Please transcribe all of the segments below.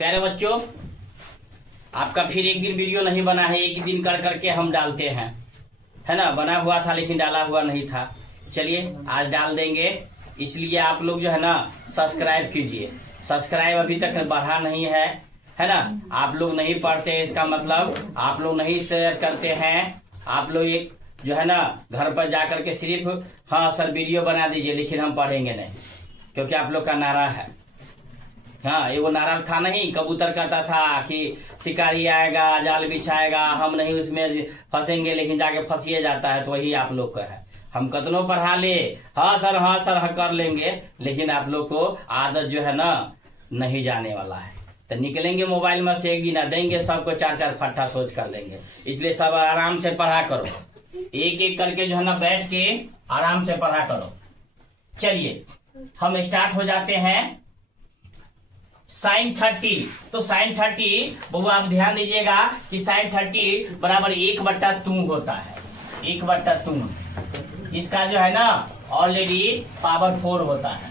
प्यारे बच्चों, आपका फिर एक दिन वीडियो नहीं बना है। एक दिन कर करके हम डालते हैं, है ना। बना हुआ था लेकिन डाला हुआ नहीं था। चलिए आज डाल देंगे। इसलिए आप लोग जो है ना सब्सक्राइब कीजिए। सब्सक्राइब अभी तक बढ़ा नहीं है ना। आप लोग नहीं पढ़ते, इसका मतलब आप लोग नहीं शेयर करते हैं। आप लोग एक जो है ना घर पर जा करके सिर्फ हाँ सर वीडियो बना दीजिए लेकिन हम पढ़ेंगे नहीं, क्योंकि आप लोग का नारा है। हाँ, ये वो नारा था नहीं, कबूतर कहता था कि शिकारी आएगा जाल बिछाएगा, हम नहीं उसमें फंसेंगे, लेकिन जाके फंसिए जाता है। तो वही आप लोग का है। हम कतनों पढ़ा ले, हाँ सर हाँ कर लेंगे, लेकिन आप लोग को आदत जो है ना नहीं जाने वाला है। तो निकलेंगे मोबाइल में से एक गिना देंगे, सबको चार चार फट्टा सोच कर देंगे। इसलिए सब आराम से पढ़ा करो, एक एक करके जो है ना बैठ के आराम से पढ़ा करो। चलिए हम स्टार्ट हो जाते हैं। साइन 30, तो साइन 30 बहु आप ध्यान दीजिएगा कि साइन 30 बराबर 1/2 होता है। 1/2 इसका जो है ना ऑलरेडी पावर 4 होता है।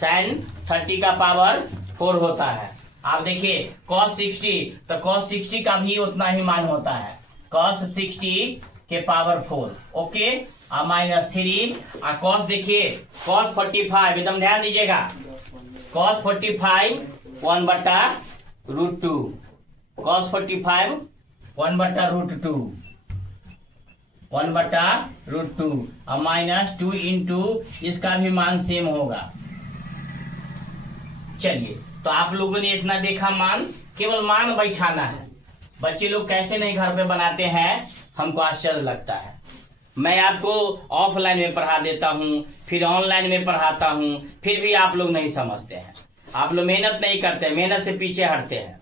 साइन 30 का पावर 4 होता है। आप देखिए cos 60, तो cos 60 का भी उतना ही मान होता है। cos 60 के पावर 4, ओके। -3 और cos देखिए cos 45, एकदम ध्यान दीजिएगा। cos 45 1/√2, cos 45 1/√2, 1/√2 और -2 इंटू इसका भी मान सेम होगा। चलिए, तो आप लोगों ने इतना देखा मान, केवल मान बैठाना है। बच्चे लोग कैसे नहीं घर पे बनाते हैं, हमको आश्चर्य लगता है। मैं आपको ऑफलाइन में पढ़ा देता हूँ, फिर ऑनलाइन में पढ़ाता हूँ, फिर भी आप लोग नहीं समझते हैं। आप लोग मेहनत नहीं करते, मेहनत से पीछे हटते हैं।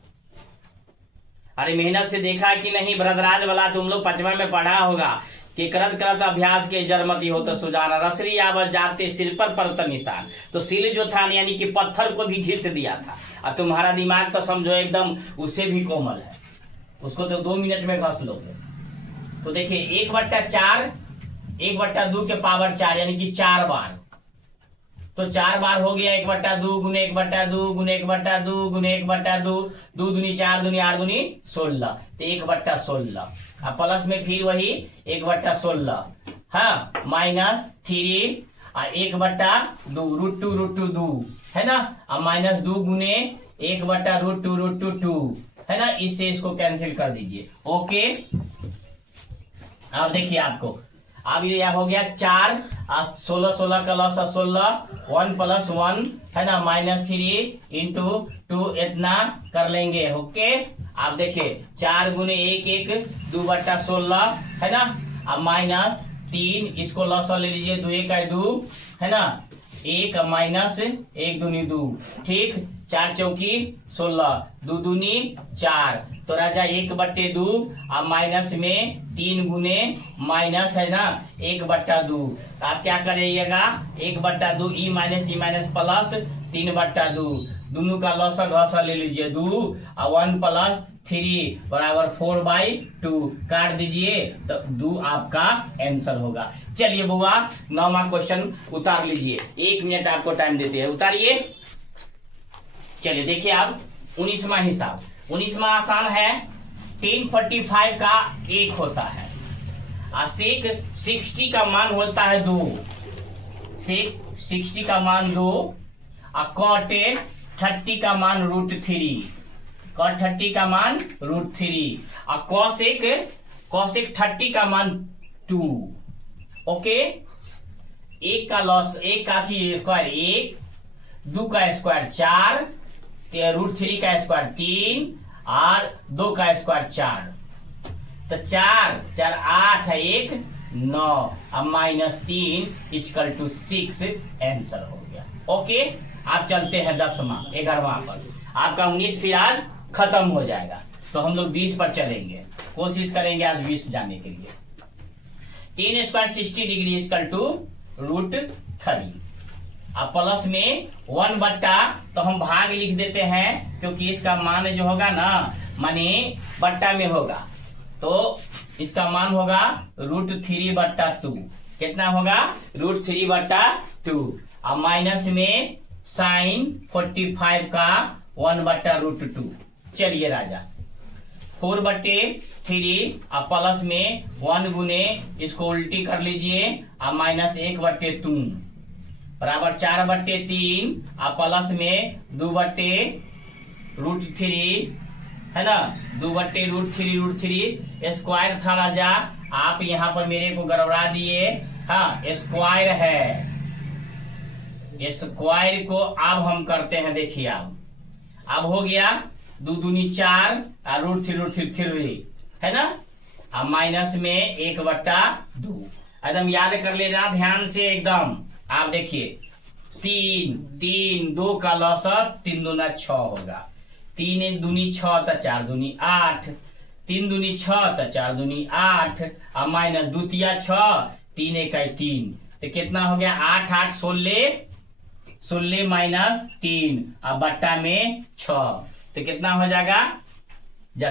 अरे मेहनत से देखा कि नहीं, भरतराज वाला तुम लोग 5वां में पढ़ा होगा कि करत करत अभ्यास के जरमती हो तो सुजाना, रसरी आवत जाते सिर पर पड़ता निशान। तो सिर जो था यानी कि पत्थर को भी घिस दिया था, और तुम्हारा दिमाग तो समझो एकदम उससे भी कोमल है, उसको तो 2 मिनट में घस लोगे। तो देखिए 1/4, 1/2 के पावर 4 यानी कि 4 बार। तो 4 बार हो गया 1/2 गुने 1/2 गुने 1/2 गुने 1/2, 2 दूनी 4 दूनी 8 दूनी 16, तो 1/16। अब प्लस में फिर वही 1/16, हाँ, -3 और 1/2 √2 है ना, और -2 गुने 1/√2 है ना। इससे इसको कैंसिल कर दीजिए, ओके। अब देखिए आपको अब ये हो गया 4 और 16 का लॉस 16, 1 + 1 है ना, -3 इंटू 2 इतना कर लेंगे, ओके। आप देखिए 4 गुने 1 1 2/16 है ना, अब -3 इसको लॉस ले लीजिए, 2 1 2 है ना, 1 -1 दूनी 2, ठीक। 4 चौकी 16, 2 दूनी 4, तो राजा 1/2 और माइनस में 3 गुने माइनस है ना 1/2। आप क्या करिएगा 1/2 ई माइनस प्लस 3/2, दोनों का लॉस ले लीजिए 2 और 1 + 3 बराबर 4/2 काट दीजिए, तो 2 आपका आंसर होगा। चलिए बुआ 9वां क्वेश्चन उतार लीजिए, 1 मिनट आपको टाइम देते हैं, उतारिए। चलिए देखिए आप 19वां हिसाब, 19वां आसान है। 1045 का 1 होता है और सेक 60 का मान होता है 2, सेक 60 का मान 2 और कॉट 30 का मान √3, कॉट 30 का मान √3 और कॉसेक 30 का मान 2, ओके। 1 का लॉस, 1 का स्क्वायर 1, 2 का स्क्वायर 4, √3 का स्क्वायर 3 और 2 का स्क्वायर 4, तो 4 4 8 है 1 9 अब -3 = 6 आंसर हो गया, ओके। आप चलते हैं 11वां पर। आपका 19 फिर आज खत्म हो जाएगा, तो हम लोग 20 पर चलेंगे, कोशिश करेंगे आज 20 जाने के लिए। 10² 60 डिग्री = √3। अब प्लस में 1/, तो हम भाग लिख देते हैं, क्योंकि इसका मान जो होगा ना माने बट्टा में होगा, तो इसका मान होगा √3/2। कितना होगा √3/2। अब माइनस में साइन 45 का 1/√2। चलिए राजा 4/3 अब प्लस में 1 गुने इसको उल्टी कर लीजिए अब -1/3 बराबर 4/3 अब प्लस में 2/√3 है ना 2/√3 स्क्वायर था राजा। आप यहाँ पर मेरे को गड़बड़ा दिए। हाँ स्क्वायर है, स्क्वायर को अब हम करते हैं। देखिए अब हो गया 2 दूनी 4 और √3 है ना। अब माइनस में 1/2 एकदम याद कर लेना ध्यान से एकदम। आप देखिए 3 2 का लौसत 3 दूना 6 होगा। 3 दूनी 6 तो 4 दूनी 8, 3 दूनी 6 तो 4 दूनी 8 अब माइनस 2 तिया 6 3 1 3 तो कितना हो गया 8 8 16 माइनस 3 अब बट्टा में 6 तो कितना हो जाएगा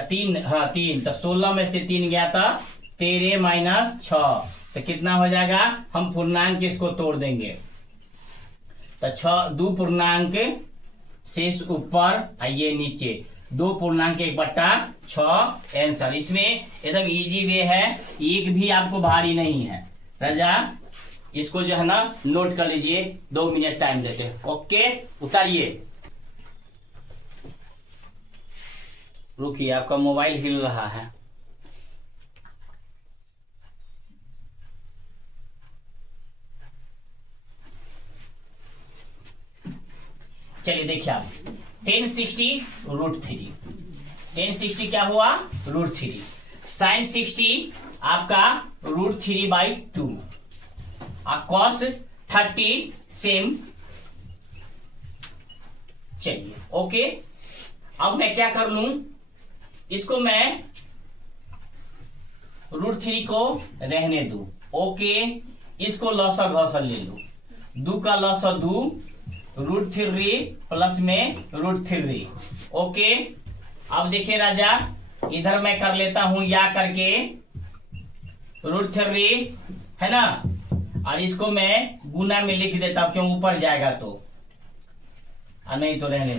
3 हाँ 3 तो 16 में से 3 गया था 13 माइनस 6 तो कितना हो जाएगा। हम पूर्णांक इसको तोड़ देंगे तो 2 पूर्णांक शेष ऊपर आइए नीचे 2 पूर्णांक 1/6 आंसर। इसमें एकदम इजी वे है, एक भी आपको भारी नहीं है राजा। इसको जो है ना नोट कर लीजिए, 2 मिनट टाइम देते हैं। ओके उतारिए, रुकिए आपका मोबाइल हिल रहा है। चलिए देखिए आप 1060√3 1060 क्या हुआ √3 sin 60 आपका √3/2 cos 30 सेम। चलिए ओके अब मैं क्या कर लूं, इसको मैं √3 को रहने दूं। ओके इसको लौसा घौसा ले लूं, 2 का लौसा 2 √3 प्लस में √3। ओके अब देखिए राजा इधर मैं कर लेता हूं या करके √3 है ना, और इसको मैं गुना में लिख देता हूं क्यों ऊपर जाएगा तो, नहीं तो रहने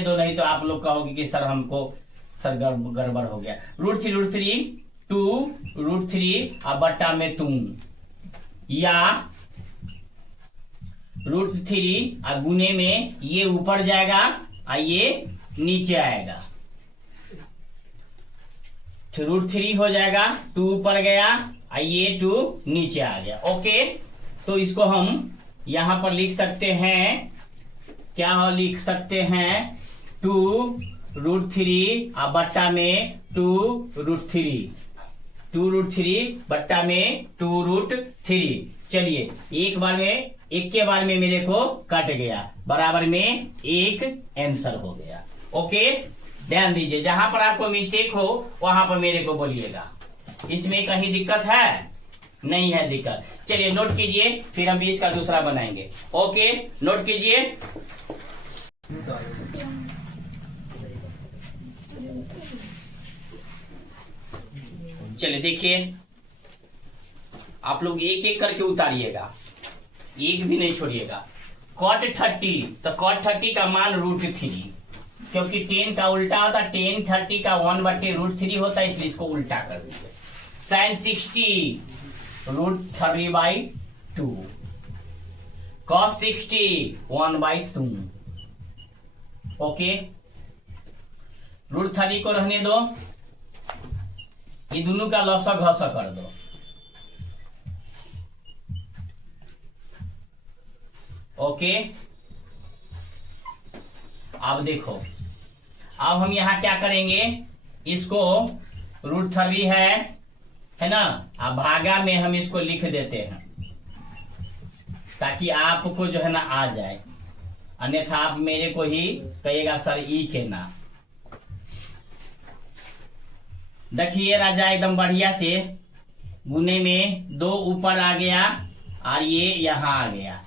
दो नहीं तो आप लोग कहोगे कि सर हमको सर गड़बड़ हो गया। √3 2 √3 अब बट्टा में 2 या √3 और गुने में ये ऊपर जाएगा और ये नीचे आएगा तो √3 हो जाएगा, 2 ऊपर गया और ये 2 नीचे आ गया। ओके तो इसको हम यहां पर लिख सकते हैं, क्या लिख सकते हैं 2 √3 और बट्टा में 2 √3 बट्टा में 2 √3। चलिए एक के बार में मेरे को कट गया, बराबर में 1 आंसर हो गया। ओके ध्यान दीजिए, जहां पर आपको मिस्टेक हो वहां पर मेरे को बोलिएगा। इसमें कहीं दिक्कत है नहीं है दिक्कत। चलिए नोट कीजिए, फिर हम इसका दूसरा बनाएंगे। ओके नोट कीजिए। चलिए देखिए आप लोग एक एक करके उतारिएगा, एक भी नहीं छोड़िएगा। cot 30 तो cot 30 का मान √3, क्योंकि 10 का उल्टा होता 10 30 का 1/√3 होता है, इसलिए इसको उल्टा कर दीजिए। sin 60 √3/2 cos 60 1/2। ओके √3 को रहने दो, ये दोनों का लौसा घौसा कर दो। ओके अब देखो अब हम यहां क्या करेंगे, इसको √3 है ना, अब भागा में हम इसको लिख देते हैं ताकि आपको जो है ना आ जाए, अन्यथा आप मेरे को ही कहिएगा सर ई के ना। देखिए राजा एकदम बढ़िया से गुने में 2 ऊपर आ गया और ये यहां आ गया।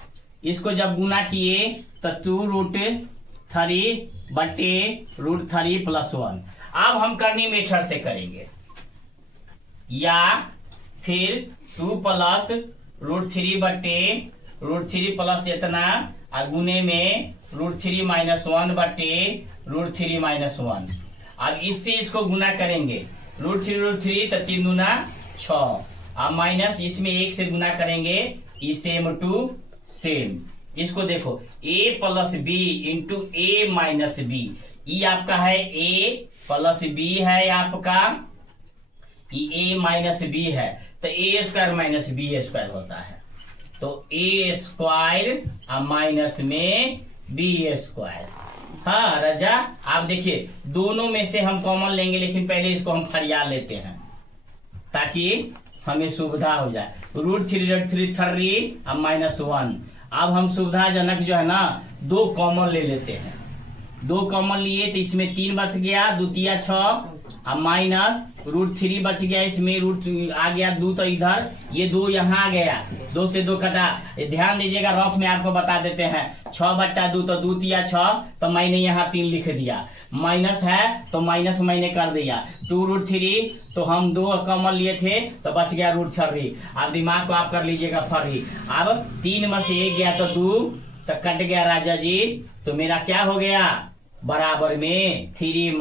इसको जब गुना किए तो 2 √3 बटे √3 प्लस 1। अब हम करनी मेथड से करेंगे, या फिर 2 प्लस √3 बटे √3 प्लस इतना और गुने में √3 - 1 बटे √3 - 1। अब इससे इसको गुना करेंगे, √3 तो 3 दूना 6, अब माइनस इसमें 1 से गुना करेंगे, ई सेम टू सेम। इसको देखो a + b × a - b, ये आपका है a + b है आपका, ये a - b है, तो a² - b² होता है। तो a² माइनस में b²। हाँ राजा, आप देखिए दोनों में से हम कॉमन लेंगे, लेकिन पहले इसको हम फरिया लेते हैं ताकि हमें सुविधा हो जाए। √3 -1। अब हम सुविधाजनक जो है ना 2 कॉमन ले लेते हैं। 2 कॉमन लिए तो इसमें 3 बच गया, 2 × 3 = 6, अब माइनस √3 बच गया, इसमें रूट आ गया 2, तो इधर ये 2 यहाँ आ गया, 2 से 2 कटा। ध्यान दीजिएगा, रफ में आपको बता देते हैं, 6/2 तो 2 × 3 = 6, तो मैंने यहाँ 3 लिख दिया। माइनस है तो माइनस मैंने कर दिया, 2√3, तो हम 2 कॉमन लिए थे तो बच गया √3। अब दिमाग को आप कर लीजिएगा फरी। अब 3 में से 1 गया तो 2, तो कट गया राजा जी, तो मेरा क्या हो गया, बराबर में 3 -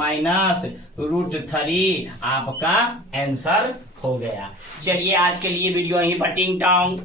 √3 आपका आंसर हो गया। चलिए आज के लिए वीडियो यहीं पर टिंग टोंग।